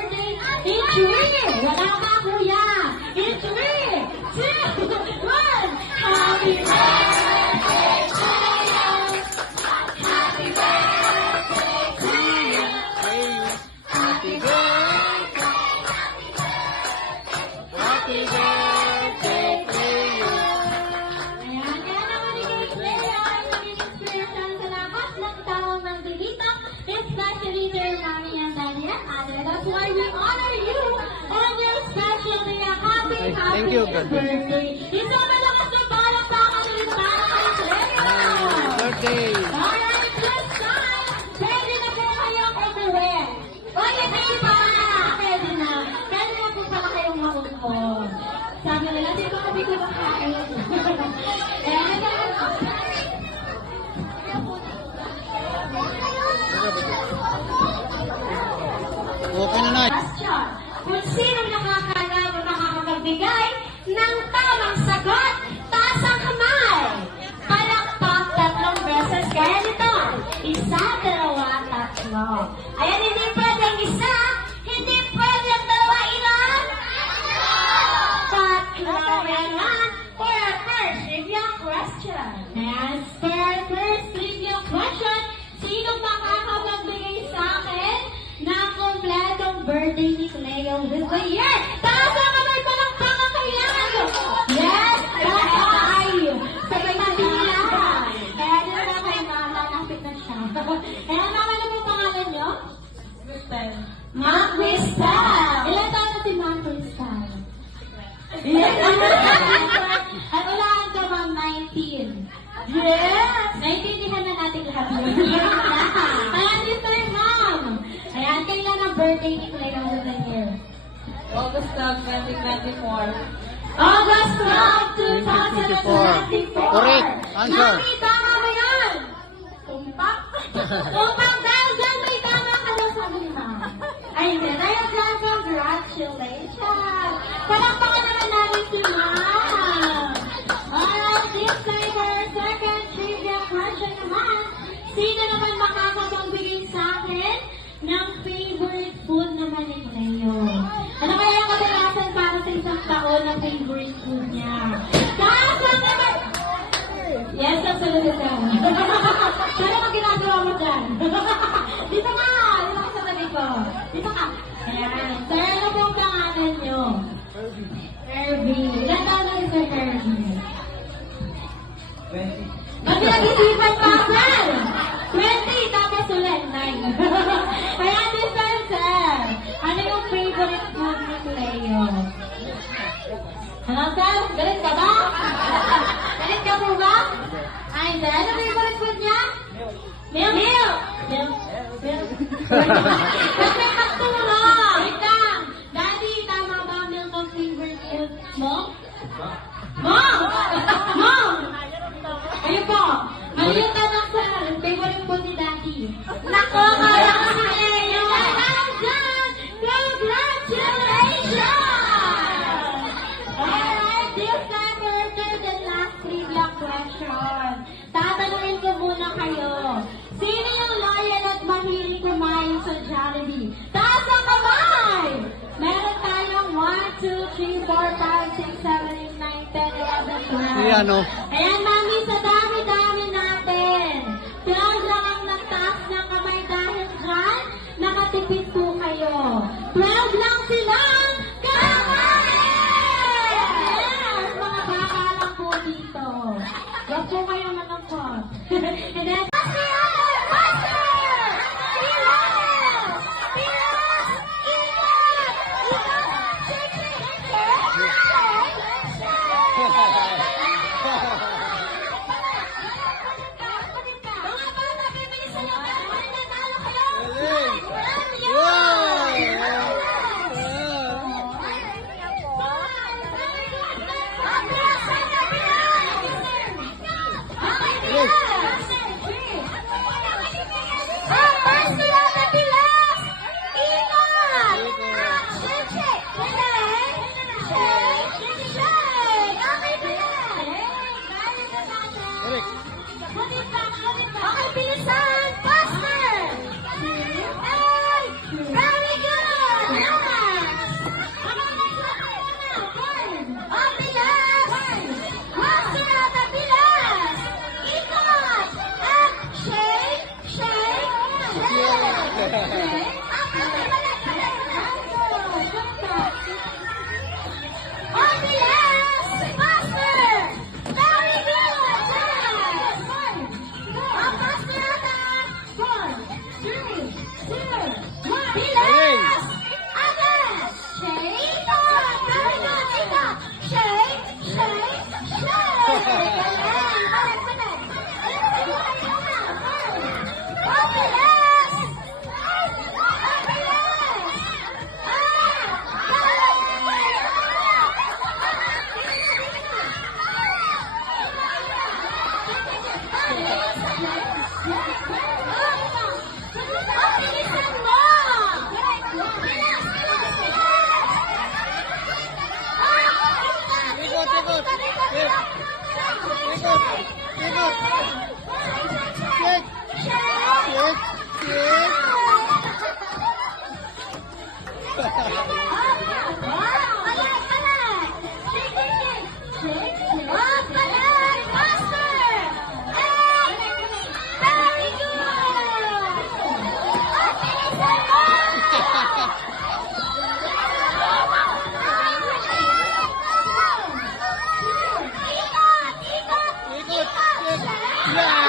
birthday in 3. Wala ka, kuya. In 3, 2, 1. Happy birthday to you. Happy birthday to you. Happy birthday. Happy birthday to you. Ayan, kaya naman naging inspiration sa lahat ng taong nandito, especially their mommy and daddy and ate. That's why we honor you on your special day. Happy, Thank you, God bless. birthday. Isa malakas na palakpakan ulit para kay Cleo. Birthday. Alright, this time, pwede na po kayong umuwi. O, hindi pa. Pwede na. Pwede na po pala kayong makumpon. Sabi nila, di ba kami kumakain? And, Okay na, Nay. question. Kung sino nakakalam o nakakapagbigay ng tamang sagot, taas ang kamay. Palakpak 3 beses. Kaya nito, 1, 2, 3. Ayan, hindi pwedeng 1, hindi pwedeng 2, ilan? 3. Ayan, for our first trivia question. Yes, for our first trivia question, sino makakapagbigay sa akin ng kompletong birthday ni Cleo with the year? Taas ang kamay, palakpakan kailangan ko. Yes, tatay. Sabay na sila. Kaya din na kay Mama, napit na siya. Kaya naman na po pangalan nyo? Cristal. Ma'am Cristal. Ilan taon na si Ma'am Cristal? Yes. At ulaan ka, Ma'am, 19. Yes! Naintindihan na natin lahat yun. Ayan, dito yung Ma'am. Ayan, kailan ang birthday ni Cleo with the year? August 2024. August 12, 2024. Correct. Answer. Mami, tama ba yan? Tumpak. Tumpak dahil dyan may tama ka daw sabi ni Ma'am. Ay, hindi. Dahil dyan, congratulations. Palakpakan naman namin si Ma'am. Alright, this time for our second trivia question naman. Sino naman makakapagbigay sa akin ng favorite food naman ni Cleo? Ano kaya ang kadalasan para sa isang taon na favorite food niya? Kaasa naman! Yes, absolutely. Sana ang ginagawa mo dyan? Dito ka! Dito ka sa tabi ko. Dito ka. Ayan. Sir, ano pong pangalan niyo? Herbie. Ilan taon na si Sir Herbie? 20. Ba't nag-isipan pa, sir? 20, tapos ulit, 9. Kaya this time, sir, ano yung favorite food ni Cleo? Ano, sir? Galit ka ba? Galit ka po ba? Ay, sir, ano favorite food niya? Milk. Milk. Milk. Milk. Ba't may pagtulong? Wait lang. Daddy, tama ba milk ang favorite food mo? Mom! Mom! Ayun po. Mali yung tanong sa favorite food ni Daddy. Nako, kaya ko si Leo. Congratulations! Alright, this time for our third and last trivia question. Tatanungin ko muna kayo. Sino yung loyal at mahilig kumain sa Jollibee? Taas ang kamay! Meron tayong 1, 2, 3, 4, 5, 6, 7, 8, 9, 10, 11, 12. Si ano? Ayan, Mami, sa dami-dami natin. 12 lang ang nagtaas ng kamay dahil dyan, nakatipid po kayo. 12 lang silang kamay! Yes! Mga baka lang po dito. Huwag po kayong manangkot. And then, Ikot! Yeah!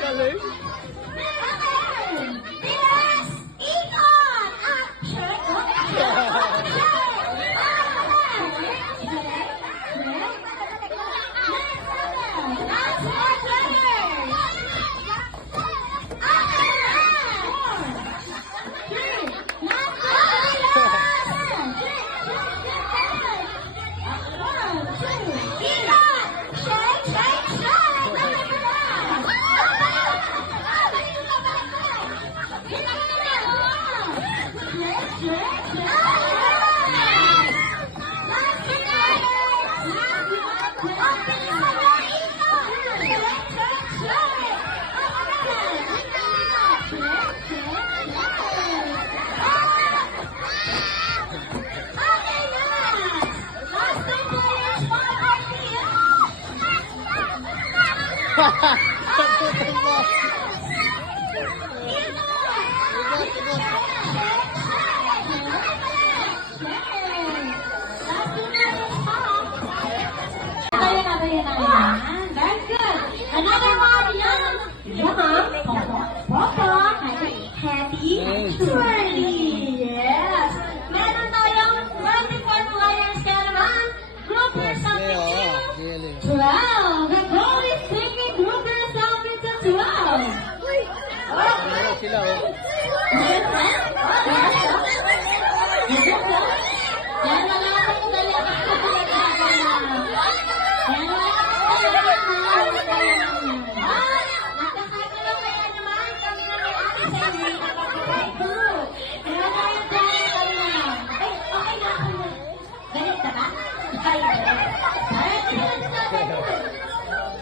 Galing! Tutumba! Very good. Another one, jump, happy, twirly. Yes. Meron tayong 24 players ka naman. Groupers up Leo, into really. 12. The goal is taking groupers up into 12. Laro sila, oh.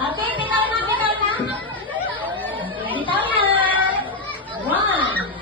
Okay, bitaw na. Bitaw na. 1,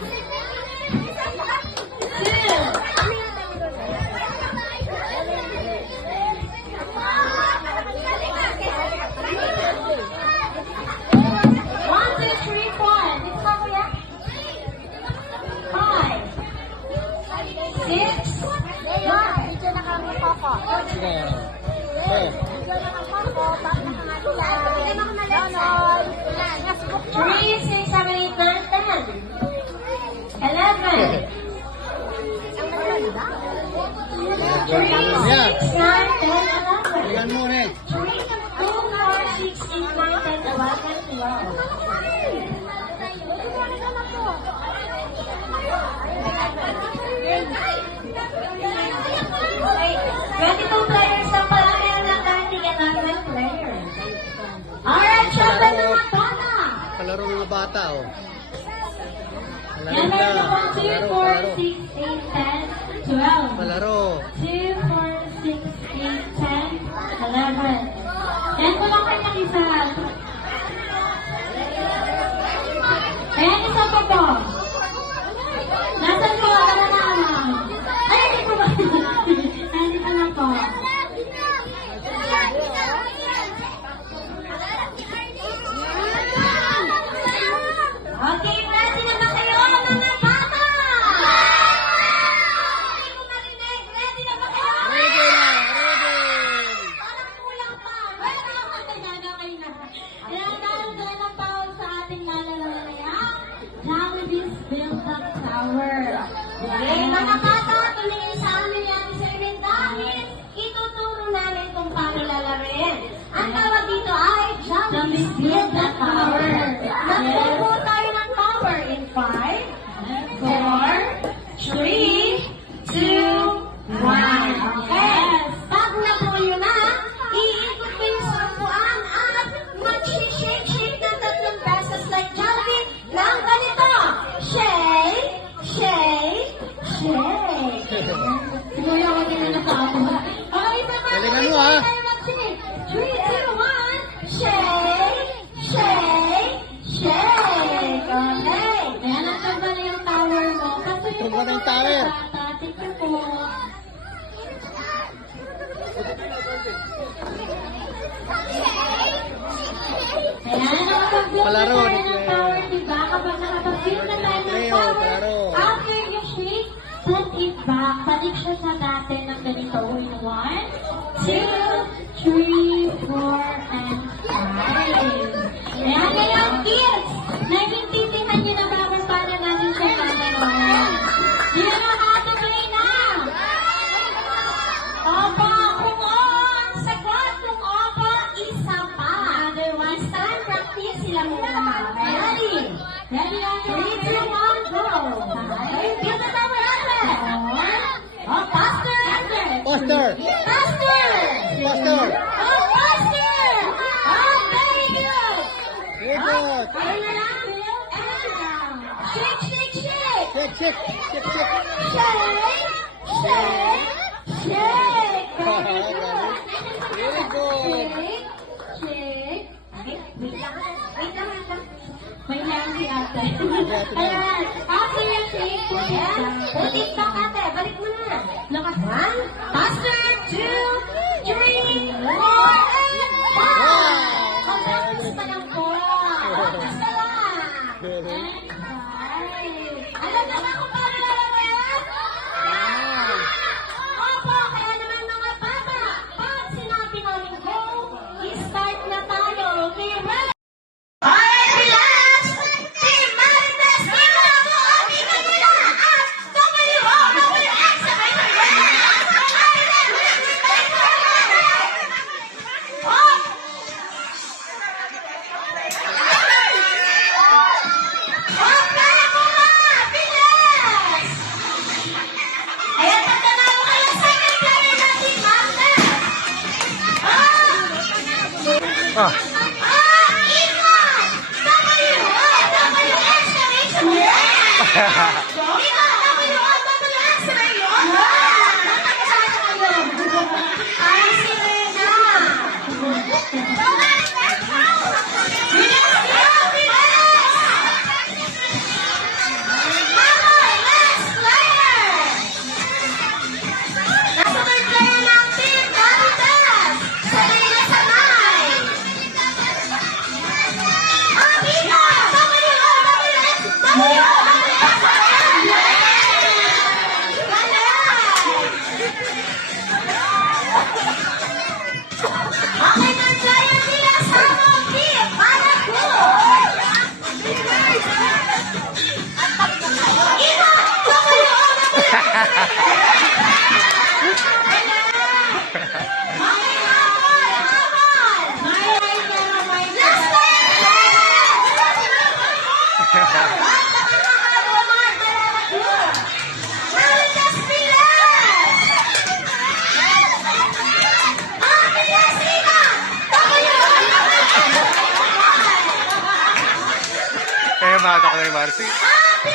Yeah. Tingnan mo eh. 22 players na pala, meron lang dating another player. Alright, syempre mga bata. Kalaro mga bata, oh. Yan Kalaro meron na. ako 2, 4, 6, 8, 10, 12. Palaro. 2, 4, 6, 8, 10, 11. Yan ko lang kanyang isa. Ayan, isa pa po. Nasaan po? Tara na. Ay, hindi po ba? Ay, hindi po na po. Okay, ready na ba kayo, mga bata? Hindi ko marinig. Ready na ba kayo? Ready na, ready. Parang kulang pa. Well, okay na. Kaya dahil dahil ang tawag sa ating lalaro na yan, Jollibee's Build-Up Tower. Okay, mga bata, tumingin sa amin yan sa inyo dahil ituturo namin kung paano lalaroin. Ang tawag dito ay Jollibee's Build-Up Tower. Nagpupo tayo ng tower in 5, 4, 3, 2, 1. Okay. Pag napuyo na, iikot ko yung sampuan at mag-shake ng 3 beses like Jollibee ng ganito. Shake, shake, shake. Siguro ako din na nakakot. Okay, isa pa. Galingan mo, ha? 3, 2, 1, shake, palaro, tayo ng Nicole. power, diba? Kapag nakapag-feel na tayo ng Leo, power, palaro. after you shake, put it back. Balik siya sa dati ng ganito. In 1, 2, 3, 4, and 5. Ayan, ngayon, kids! Naging niyo na ba kung paano natin siya gagawin? Di na nakatuloy na! Opo, kung on, sagot, kung opo, isa pa. Otherwise, time practice sila muna. Ready? Ready on 3, 2, 1, go! Five. Feel the power effort. Oh, faster, effort. Faster. Faster. Faster. Oh, faster. Oh, very good. Very good. Ayun na lang, Bill. And down. Shake, shake, shake. Check, check, check, check. Shake, shake, shake. Very Very good. good. Shake, shake. Okay, wait lang. Wait lang, wait lang. May lang si ate. Ayan. After you shake, put it back. Put it back, ate. Balik mo na. Lakas. 1, faster, 2, 3, 4, and 5. Congrats pa lang po. Congrats pa lang. And 5. Alam na ba kung paano lalagyan? Opo, kaya naman mga bata, pag sinabi namin go, i-start na tayo. Okay, ready? Alright, relax! Team Marites, Team Labo, Amiga nila, at WOWX, sabay na rin! Oh! Oh, kaya mo ba? Bilis! Ayan, pagkatalo kayo sa second player ng Team Marites! Ah. Ivan! W-O-W exclamation mark! Ivan, W-O-W exclamation mark! Nakakasama kayo. Ay, si Rena. Bilis, bilis! Hamoy, last player! Nasa third player ng Team Marites! Sabay na sabay! Amiga! W-O-W-X! Okay, nagkaya sila sa Team Maracu! Iba! Kaya mata ko na yung Marcy. Happy